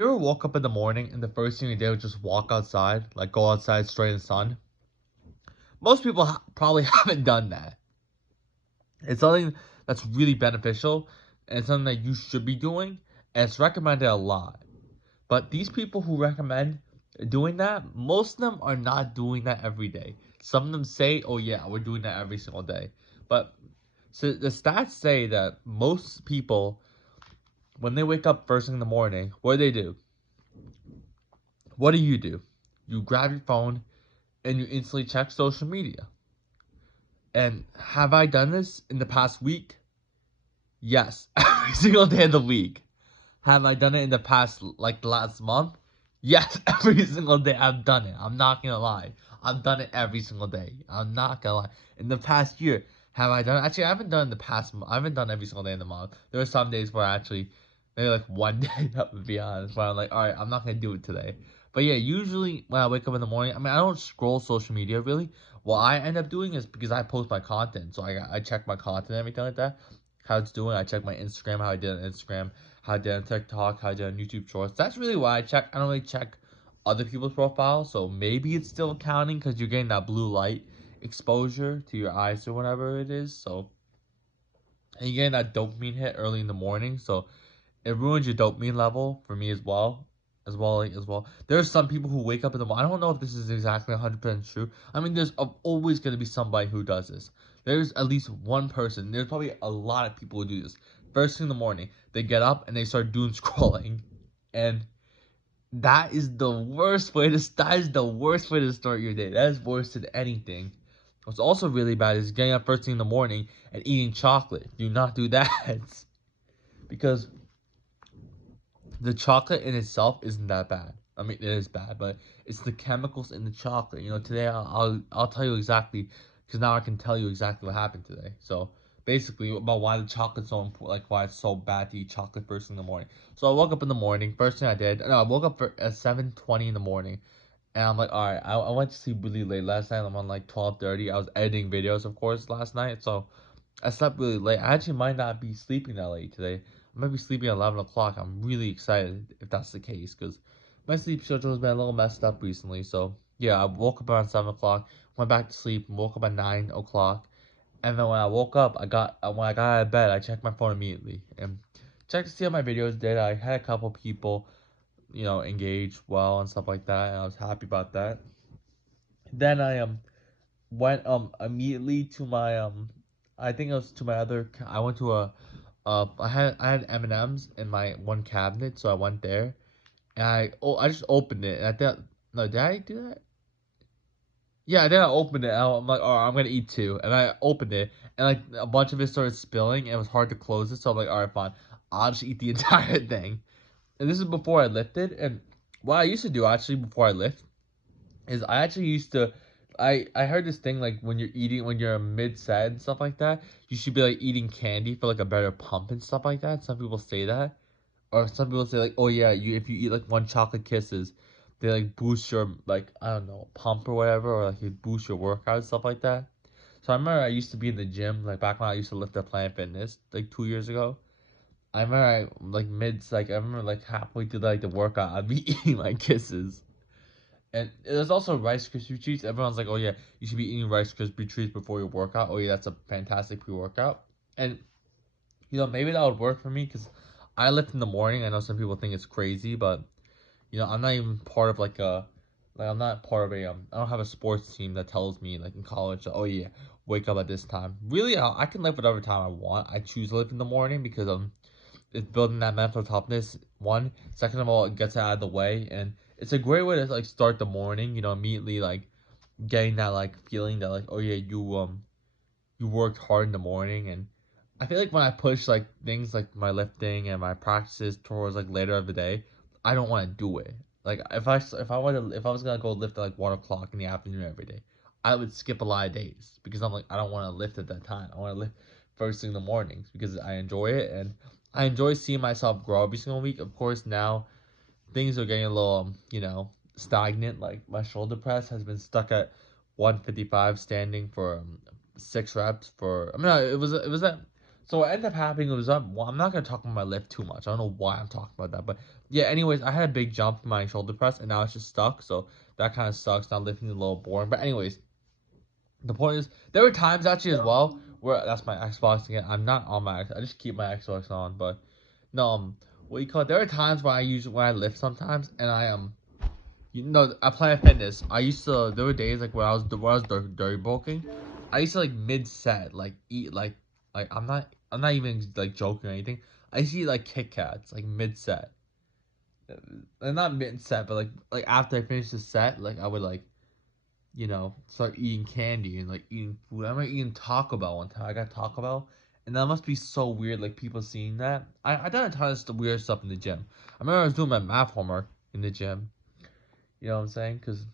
You ever woke up in the morning and the first thing you did was just walk outside, like go outside straight in the sun? Most people probably haven't done that. It's something that's really beneficial and it's something that you should be doing, and it's recommended a lot. But these people who recommend doing that, most of them are not doing that every day. Some of them say, "Oh yeah, we're doing that every single day," but so the stats say that most people, when they wake up first thing in the morning, what do? What do? You grab your phone and you instantly check social media. And have I done this in the past week? Yes, every single day of the week. Have I done it in the past, like the last month? Yes, every single day I've done it. I'm not gonna lie. I've done it every single day. I'm not gonna lie. In the past year, have I done it? Actually, I haven't done it in the past month. I haven't done every single day in the month. There are some days where I actually, maybe like one day, to be honest, where I'm like, alright, I'm not gonna do it today. But yeah, usually when I wake up in the morning, I mean, I don't scroll social media really. What I end up doing is because I post my content, so I check my content and everything like that, how it's doing. I check my Instagram, how I did on Instagram, how I did on TikTok, how I did on YouTube Shorts. That's really what I check. I don't really check other people's profiles, so maybe it's still counting because you're getting that blue light exposure to your eyes or whatever it is. So, and you're getting that dopamine hit early in the morning, so it ruins your dopamine level for me as well. There's some people who wake up in the morning. I don't know if this is exactly 100% true. I mean, there's always going to be somebody who does this. There's at least one person. There's probably a lot of people who do this. First thing in the morning, they get up and they start doing scrolling. And that is the worst way to start your day. That is worse than anything. What's also really bad is getting up first thing in the morning and eating chocolate. Do not do that. Because the chocolate in itself isn't that bad. I mean, it is bad, but it's the chemicals in the chocolate. Today I'll tell you exactly, because now I can tell you exactly what happened today. So basically, about why the chocolate's so important, like why it's so bad to eat chocolate first thing in the morning. So I woke up in the morning. First thing I did, no, I woke up at 7:20 in the morning, and I'm like, all right, I went to sleep really late last night. I'm on like 12:30. I was editing videos, of course, last night, so I slept really late. I actually might not be sleeping that late today. I might be sleeping at 11 o'clock. I'm really excited if that's the case because my sleep schedule has been a little messed up recently. So, yeah, I woke up around 7 o'clock, went back to sleep, and woke up at 9 o'clock. And then when I woke up, when I got out of bed, I checked my phone immediately and checked to see how my videos did. I had a couple people, engage well and stuff like that, and I was happy about that. Then I went immediately to my I think it was to my other I went to a I had M&Ms in my one cabinet, so I went there and I just opened it and I thought, no, did I do that? Yeah, then I opened it and I'm like, all right, I'm gonna eat two, and I opened it and like a bunch of it started spilling and it was hard to close it, so I'm like, all right, fine, I'll just eat the entire thing. And this is before I lifted. And what I used to do actually before I lift is I actually used to I heard this thing like when you're mid set and stuff like that, you should be like eating candy for like a better pump and stuff like that. Some people say that. Or some people say like, oh yeah, you if you eat like one chocolate kisses, they like boost your like I don't know, pump or whatever, or like it boost your workout and stuff like that. So I remember I used to be in the gym, like back when I used to lift at Planet Fitness like 2 years ago. I remember I remember like halfway through like the workout I'd be eating like kisses. And there's also Rice Krispie treats. Everyone's like, "Oh yeah, you should be eating Rice Krispie treats before your workout." Oh yeah, that's a fantastic pre-workout. And maybe that would work for me because I lift in the morning. I know some people think it's crazy, but I'm not even part of I'm not part of a I don't have a sports team that tells me like in college, oh yeah, wake up at this time. Really, I can live whatever time I want. I choose to live in the morning because it's building that mental toughness. One, second of all, it gets it out of the way, and it's a great way to like start the morning. Immediately like getting that like feeling that like, oh yeah, you worked hard in the morning. And I feel like when I push like things like my lifting and my practices towards like later of the day, I don't want to do it. Like if I was gonna go lift at like 1 o'clock in the afternoon every day, I would skip a lot of days because I'm like I don't want to lift at that time. I want to lift first thing in the mornings because I enjoy it and I enjoy seeing myself grow every single week. Of course, now things are getting a little stagnant. Like my shoulder press has been stuck at 155 standing for 6 reps for. I mean, no, it was at So what ended up happening was well, I'm not gonna talk about my lift too much. I don't know why I'm talking about that, but yeah. Anyways, I had a big jump in my shoulder press, and now it's just stuck. So that kind of sucks. Now lifting is a little boring. But anyways, the point is, there were times actually as well where that's my Xbox again. I'm not on my I just keep my Xbox on, but no, what you call it? There are times when I lift sometimes, and at Planet Fitness, I used to. There were days like when I was dirty bulking. I used to like mid set like eat like I'm not even like joking or anything. I used to eat like Kit Kats like mid set, and not mid set, but like after I finished the set, like I would like start eating candy and like eating food. I remember eating Taco Bell one time. I got Taco Bell, and that must be so weird. Like people seeing that. I done a ton of weird stuff in the gym. I remember I was doing my math homework in the gym. You know what I'm saying? Because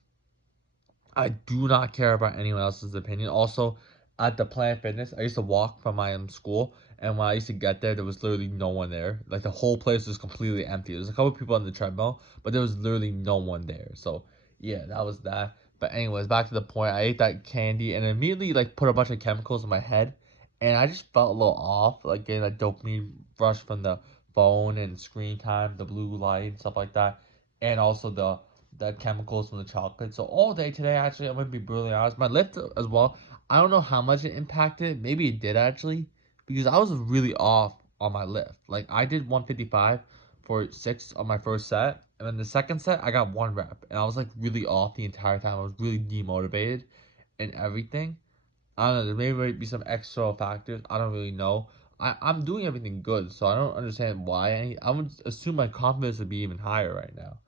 I do not care about anyone else's opinion. Also, at the Planet Fitness, I used to walk from my school, and when I used to get there, there was literally no one there. Like the whole place was completely empty. There was a couple people on the treadmill, but there was literally no one there. So yeah, that was that. But anyways, back to the point. I ate that candy and immediately like put a bunch of chemicals in my head, and I just felt a little off, like getting that dopamine rush from the phone and screen time, the blue light and stuff like that, and also the chemicals from the chocolate. So all day today, actually, I'm gonna be brutally honest. My lift as well. I don't know how much it impacted. Maybe it did actually, because I was really off on my lift. Like I did 155 for 6 on my first set, and then the second set I got 1 rep, and I was like really off the entire time. I was really demotivated and everything. I don't know. There may be some external factors. I don't really know. I'm doing everything good, so I don't understand why. I would assume my confidence would be even higher right now.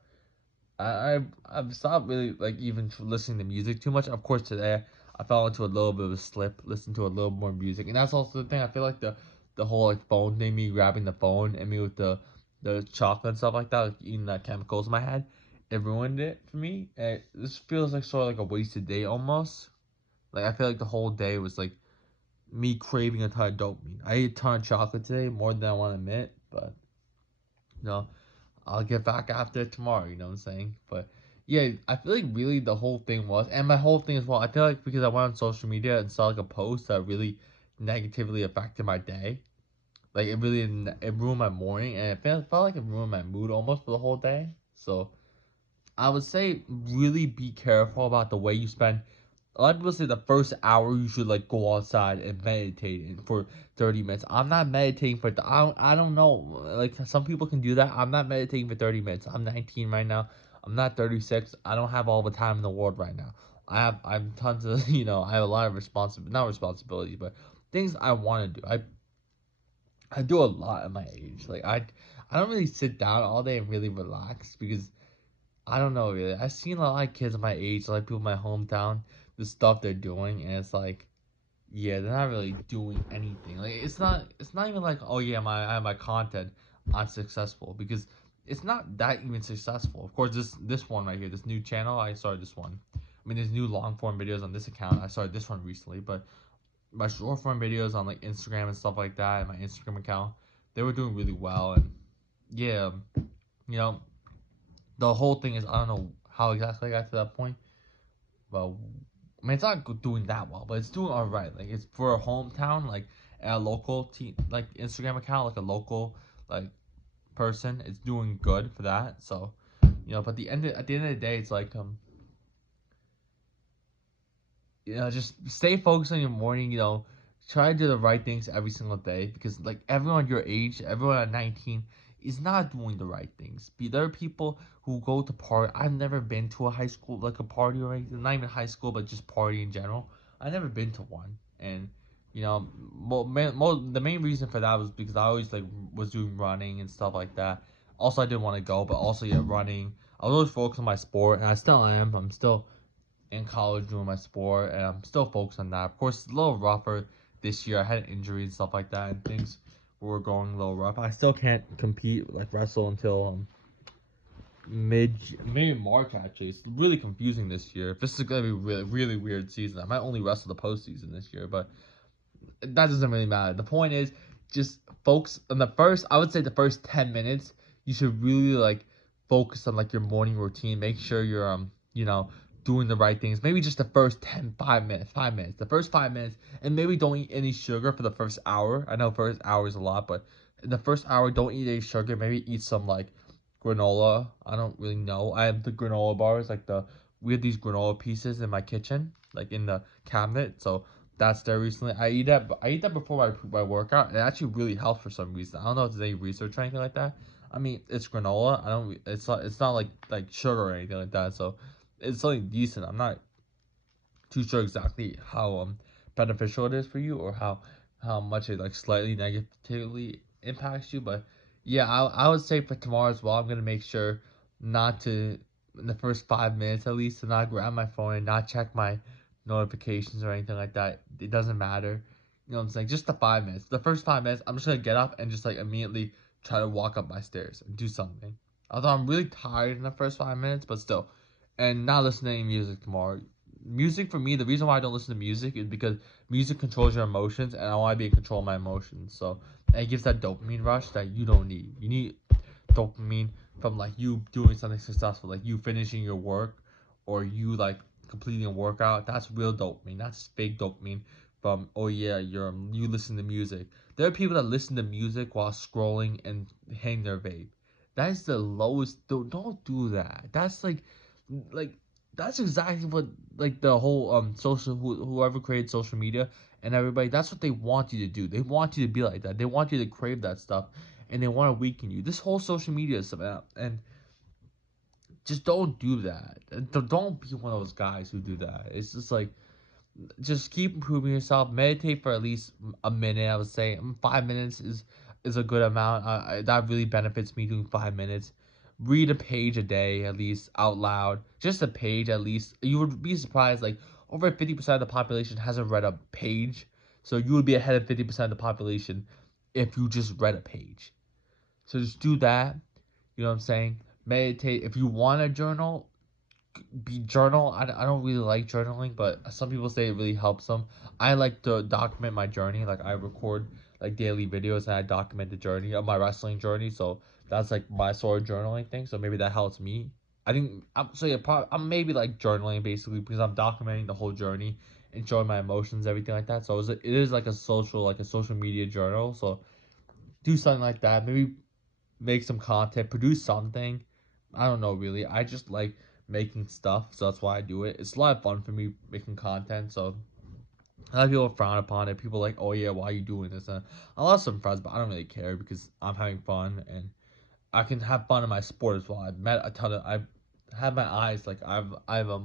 I've stopped really like even listening to music too much. Of course, today I fell into a little bit of a slip, listened to a little more music, and that's also the thing. I feel like the whole like phone thing, me grabbing the phone and me with the chocolate and stuff like that, like eating the chemicals in my head, it ruined it for me. And this feels like sort of like a wasted day almost. Like I feel like the whole day was like me craving a ton of dopamine. I ate a ton of chocolate today, more than I want to admit, but you know, I'll get back after it tomorrow, you know what I'm saying? But yeah, I feel like really the whole thing was, and my whole thing as well, I feel like because I went on social media and saw like a post that really negatively affected my day. Like it ruined my morning, and felt like it ruined my mood almost for the whole day. So I would say really be careful about the way you spend. A lot of people say the first hour you should like go outside and meditate for 30 minutes. I'm not meditating for I don't know. Like some people can do that. I'm not meditating for 30 minutes. I'm 19 right now. I'm not 36. I don't have all the time in the world right now. I'm tons of I have a lot of not responsibilities, but things I want to do. I do a lot at my age. Like I don't really sit down all day and really relax because I don't know really. I've seen a lot of kids my age, like people in my hometown, the stuff they're doing, and it's like, yeah, they're not really doing anything. Like it's not even like, oh yeah, I have my content, I'm successful because it's not that even successful. Of course, this one right here, this new channel, I started this one. I mean, there's new long form videos on this account. I started this one recently, but my short form videos on like Instagram and stuff like that, and my Instagram account, they were doing really well, and yeah, you know, the whole thing is I don't know how exactly I got to that point, but I mean it's not doing that well, but it's doing all right. Like it's for a hometown, like a local team, like Instagram account, like a local like person. It's doing good for that. So but at the end of the day, it's like just stay focused on your morning. Try to do the right things every single day because like everyone your age, everyone at 19 is not doing the right things. There are people who go to party. I've never been to a high school like a party or anything. Not even high school, but just party in general. I've never been to one, and the main reason for that was because I always like was doing running and stuff like that. Also, I didn't want to go, but also yeah, running. I was always focused on my sport, and I still am. I'm still in college doing my sport, and I'm still focused on that. Of course, it's a little rougher this year. I had injuries and stuff like that, and things were going a little rough. I still can't compete like wrestle until mid maybe March actually. It's really confusing this year. This is gonna be really really weird season. I might only wrestle the postseason this year, but that doesn't really matter. The point is just focus on I would say the first 10 minutes. You should really like focus on like your morning routine. Make sure you're doing the right things. Maybe just the first 5 minutes, the first 5 minutes, and maybe don't eat any sugar for the first hour. I know first hour is a lot, but in the first hour, don't eat any sugar. Maybe eat some like granola. I don't really know. I have the granola bars, like we have these granola pieces in my kitchen, like in the cabinet. So that's there recently. I eat that before my workout, and it actually really helps for some reason. I don't know if there's any research or anything like that. I mean, it's granola. I don't. It's not like sugar or anything like that. So it's something decent. I'm not too sure exactly how beneficial it is for you, or how much it like slightly negatively impacts you. But yeah, I would say for tomorrow as well, I'm gonna make sure not to, in the first 5 minutes at least, to not grab my phone and not check my notifications or anything like that. It doesn't matter. You know what I'm saying? Just the 5 minutes. The first 5 minutes, I'm just gonna get up and just like immediately try to walk up my stairs and do something. Although I'm really tired in the first 5 minutes, but still, and not listen to any music tomorrow. Music for me, the reason why I don't listen to music is because music controls your emotions, and I want to be in control of my emotions. So and it gives that dopamine rush that you don't need. You need dopamine from like you doing something successful, like you finishing your work, or you like completing a workout. That's real dopamine. That's fake dopamine from, oh yeah, you listen to music. There are people that listen to music while scrolling and hang their vape. That is the lowest. Don't do that. That's like that's exactly what, like, the whole whoever created social media and everybody, that's what they want you to do. They want you to be like that. They want you to crave that stuff, and they want to weaken you. This whole social media stuff, and just don't do that. Don't be one of those guys who do that. It's just like, just keep improving yourself. Meditate for at least a minute. I would say 5 minutes is a good amount. That really benefits me, doing 5 minutes. Read a page a day at least out loud. Just a page at least. You would be surprised. Like, over 50% of the population hasn't read a page. So you would be ahead of 50% of the population if you just read a page. So just do that. You know what I'm saying? Meditate. If you want to journal, be journal. I don't really like journaling, but some people say it really helps them. I like to document my journey. Like, I record like daily videos, and I document the journey of my wrestling journey. So that's like my sort of journaling thing. So maybe that helps me. I think I'm so yeah. I'm maybe like journaling basically because I'm documenting the whole journey and showing my emotions, everything like that. So it is like a social media journal. So do something like that. Maybe make some content, produce something. I don't know really. I just like making stuff, so that's why I do it. It's a lot of fun for me making content. So a lot of people frown upon it. People are like, oh yeah, why are you doing this? And I lost some friends, but I don't really care because I'm having fun, and I can have fun in my sport as well. I've met a ton of I've had my eyes, like I've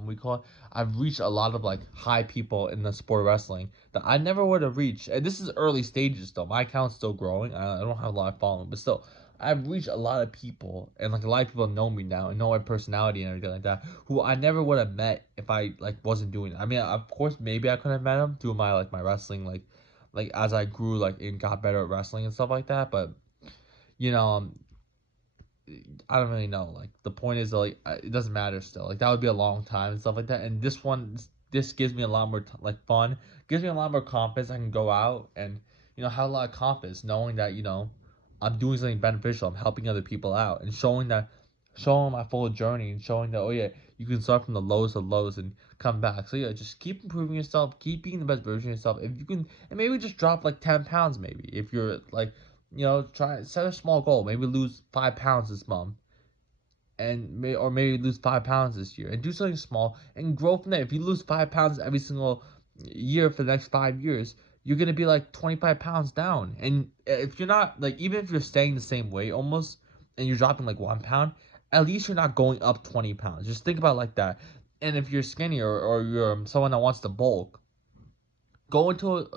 we call it, I've reached a lot of like high people in the sport of wrestling that I never would have reached. And this is early stages still. My account's still growing. I don't have a lot of following, but still I've reached a lot of people, and like a lot of people know me now and know my personality and everything like that, who I never would have met if I like wasn't doing it. I mean, of course, maybe I could have met them through my wrestling, like as I grew like and got better at wrestling and stuff like that. But you know, I don't really know. Like, the point is, like, it doesn't matter still. Like, that would be a long time and stuff like that. And this gives me a lot more like fun. Gives me a lot more confidence. I can go out and have a lot of confidence, knowing that I'm doing something beneficial. I'm helping other people out, and showing my full journey, and showing that, oh yeah, you can start from the lowest of lows and come back. So yeah, just keep improving yourself. Keep being the best version of yourself. If you can, and maybe just drop like 10 pounds. Maybe if you're like, try set a small goal. Maybe lose 5 pounds this month, or maybe lose 5 pounds this year, and do something small and grow from there. If you lose 5 pounds every single year for the next 5 years, you're gonna be like 25 pounds down. And if you're not like, even if you're staying the same weight almost, and you're dropping like 1 pound, at least you're not going up 20 pounds. Just think about it like that. And if you're skinny, or you're someone that wants to bulk, go into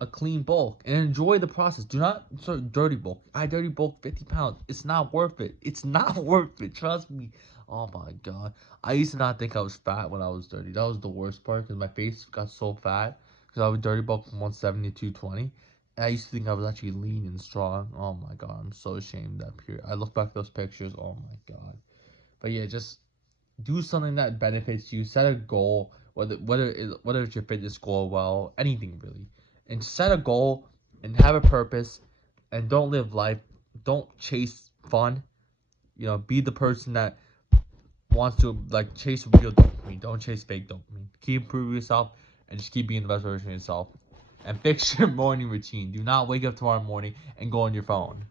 a clean bulk and enjoy the process. Do not sort of dirty bulk. I dirty bulk 50 pounds. It's not worth it. It's not worth it. Trust me. Oh my god. I used to not think I was fat when I was dirty. That was the worst part, because my face got so fat because I was dirty bulk from 170 to 220. And I used to think I was actually lean and strong. Oh my god. I'm so ashamed of that period. I look back at those pictures. Oh my god. But yeah, just do something that benefits you. Set a goal, whether it's your fitness goal, well, anything really, and set a goal and have a purpose, and don't live life. Don't chase fun. Be the person that wants to like chase real dopamine. Don't chase fake dopamine. Keep improving yourself and just keep being the best version of yourself. And fix your morning routine. Do not wake up tomorrow morning and go on your phone.